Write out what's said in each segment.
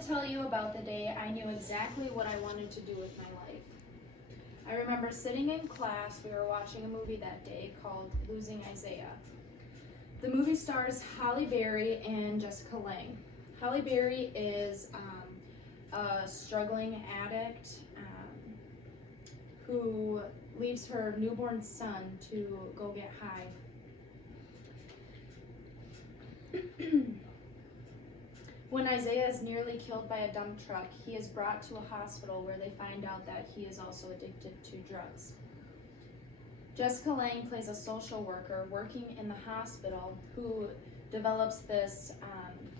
to tell you about the day I knew exactly what I wanted to do with my life. I remember sitting in class, we were watching a movie that day called Losing Isaiah. The movie stars Halle Berry and Jessica Lange. Halle Berry is a struggling addict who leaves her newborn son to go get high. When Isaiah is nearly killed by a dump truck, he is brought to a hospital where they find out that he is also addicted to drugs. Jessica Lange plays a social worker working in the hospital who develops this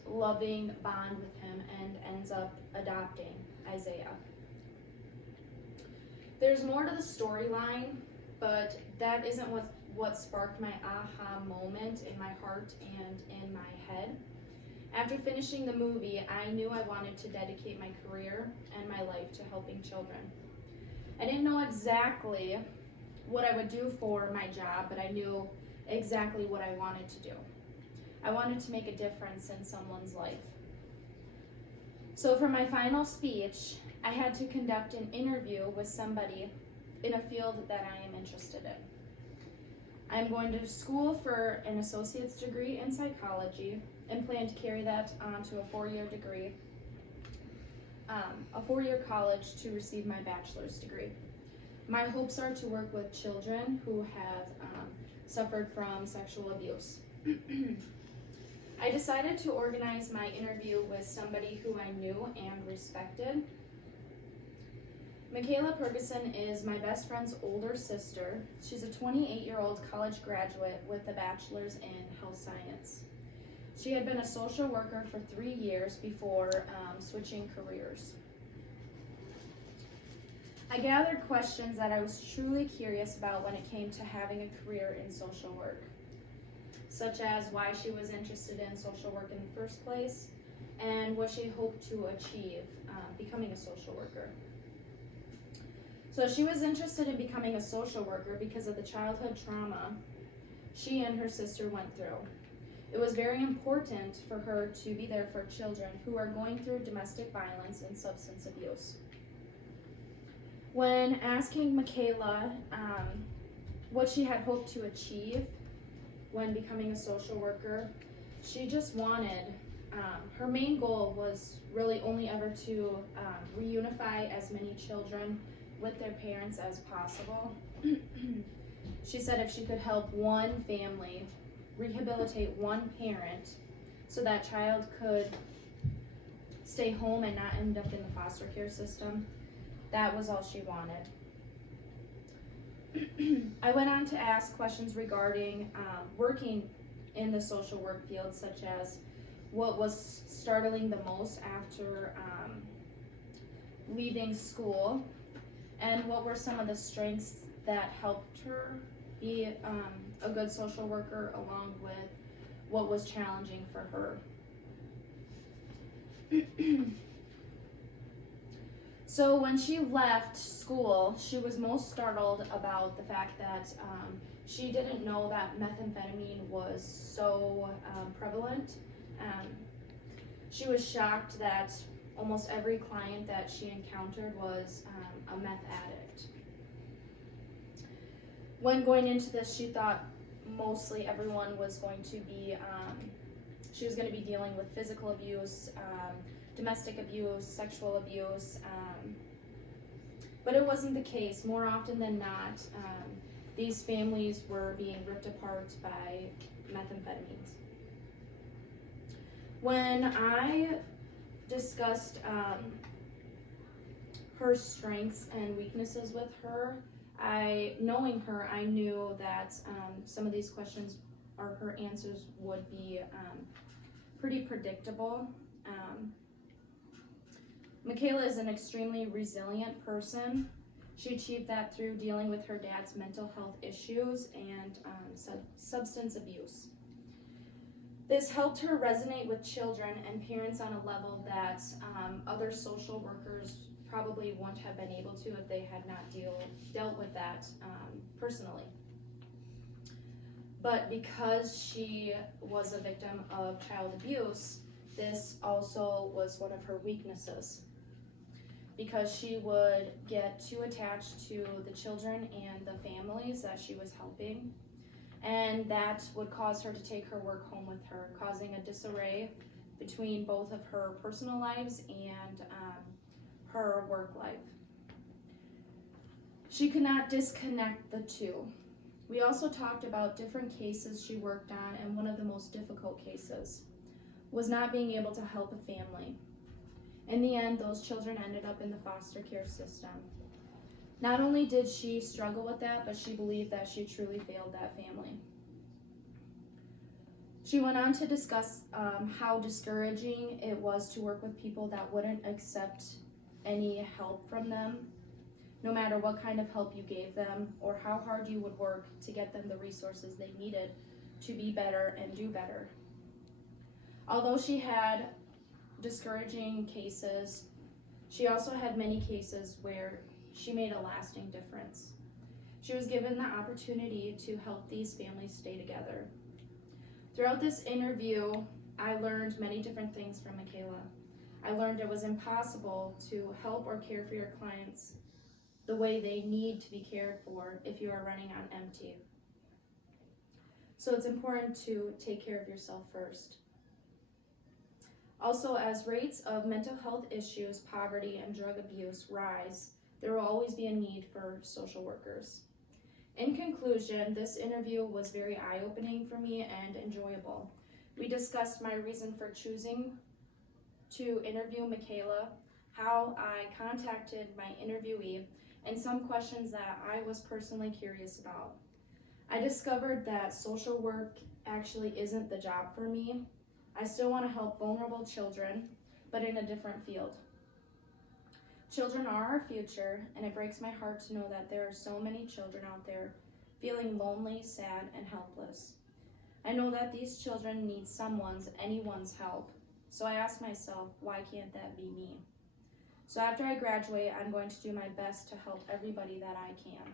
loving bond with him and ends up adopting Isaiah. There's more to the storyline, but that isn't what sparked my aha moment in my heart and in my head. After finishing the movie, I knew I wanted to dedicate my career and my life to helping children. I didn't know exactly what I would do for my job, but I knew exactly what I wanted to do. I wanted to make a difference in someone's life. So for my final speech, I had to conduct an interview with somebody in a field that I am interested in. I'm going to school for an associate's degree in psychology and plan to carry that on to a four-year degree, a four-year college to receive my bachelor's degree. My hopes are to work with children who have suffered from sexual abuse. I decided to organize my interview with somebody who I knew and respected. Michaela Ferguson is my best friend's older sister. She's a 28-year-old college graduate with a bachelor's in health science. She had been a social worker for 3 years before switching careers. I gathered questions that I was truly curious about when it came to having a career in social work, such as why she was interested in social work in the first place and what she hoped to achieve becoming a social worker. So she was interested in becoming a social worker because of the childhood trauma she and her sister went through. It was very important for her to be there for children who are going through domestic violence and substance abuse. When asking Michaela what she had hoped to achieve when becoming a social worker, she just wanted, her main goal was really only ever to reunify as many children with their parents as possible. She said if she could help one family rehabilitate one parent so that child could stay home and not end up in the foster care system, that was all she wanted. I went on to ask questions regarding working in the social work field, such as what was startling the most after leaving school, and what were some of the strengths that helped her be a good social worker, along with what was challenging for her. So when she left school, she was most startled about the fact that she didn't know that methamphetamine was so prevalent. She was shocked that almost every client that she encountered was a meth addict. When going into this, she thought mostly everyone was going to be, she was going to be dealing with physical abuse, domestic abuse, sexual abuse, but it wasn't the case. More often than not, these families were being ripped apart by methamphetamines. When I discussed her strengths and weaknesses with her, knowing her, I knew that some of these questions or her answers would be pretty predictable. Michaela is an extremely resilient person. She achieved that through dealing with her dad's mental health issues and substance abuse. This helped her resonate with children and parents on a level that other social workers probably wouldn't have been able to if they had not dealt with that personally. But because she was a victim of child abuse, this also was one of her weaknesses, because she would get too attached to the children and the families that she was helping, and that would cause her to take her work home with her, causing a disarray between both of her personal lives and her work life. She could not disconnect the two. We also talked about different cases she worked on, and one of the most difficult cases was not being able to help a family. In the end, those children ended up in the foster care system. Not only did she struggle with that, but she believed that she truly failed that family. She went on to discuss how discouraging it was to work with people that wouldn't accept any help from them, no matter what kind of help you gave them, or how hard you would work to get them the resources they needed to be better and do better. Although she had discouraging cases, she also had many cases where she made a lasting difference. She was given the opportunity to help these families stay together. Throughout this interview, I learned many different things from Michaela. I learned it was impossible to help or care for your clients the way they need to be cared for if you are running on empty. So it's important to take care of yourself first. Also, as rates of mental health issues, poverty, and drug abuse rise, there will always be a need for social workers. In conclusion, this interview was very eye-opening for me and enjoyable. We discussed my reason for choosing to interview Michaela, how I contacted my interviewee, and some questions that I was personally curious about. I discovered that social work actually isn't the job for me. I still want to help vulnerable children, but in a different field. Children are our future, and it breaks my heart to know that there are so many children out there feeling lonely, sad, and helpless. I know that these children need anyone's help, so I ask myself, why can't that be me? So after I graduate, I'm going to do my best to help everybody that I can.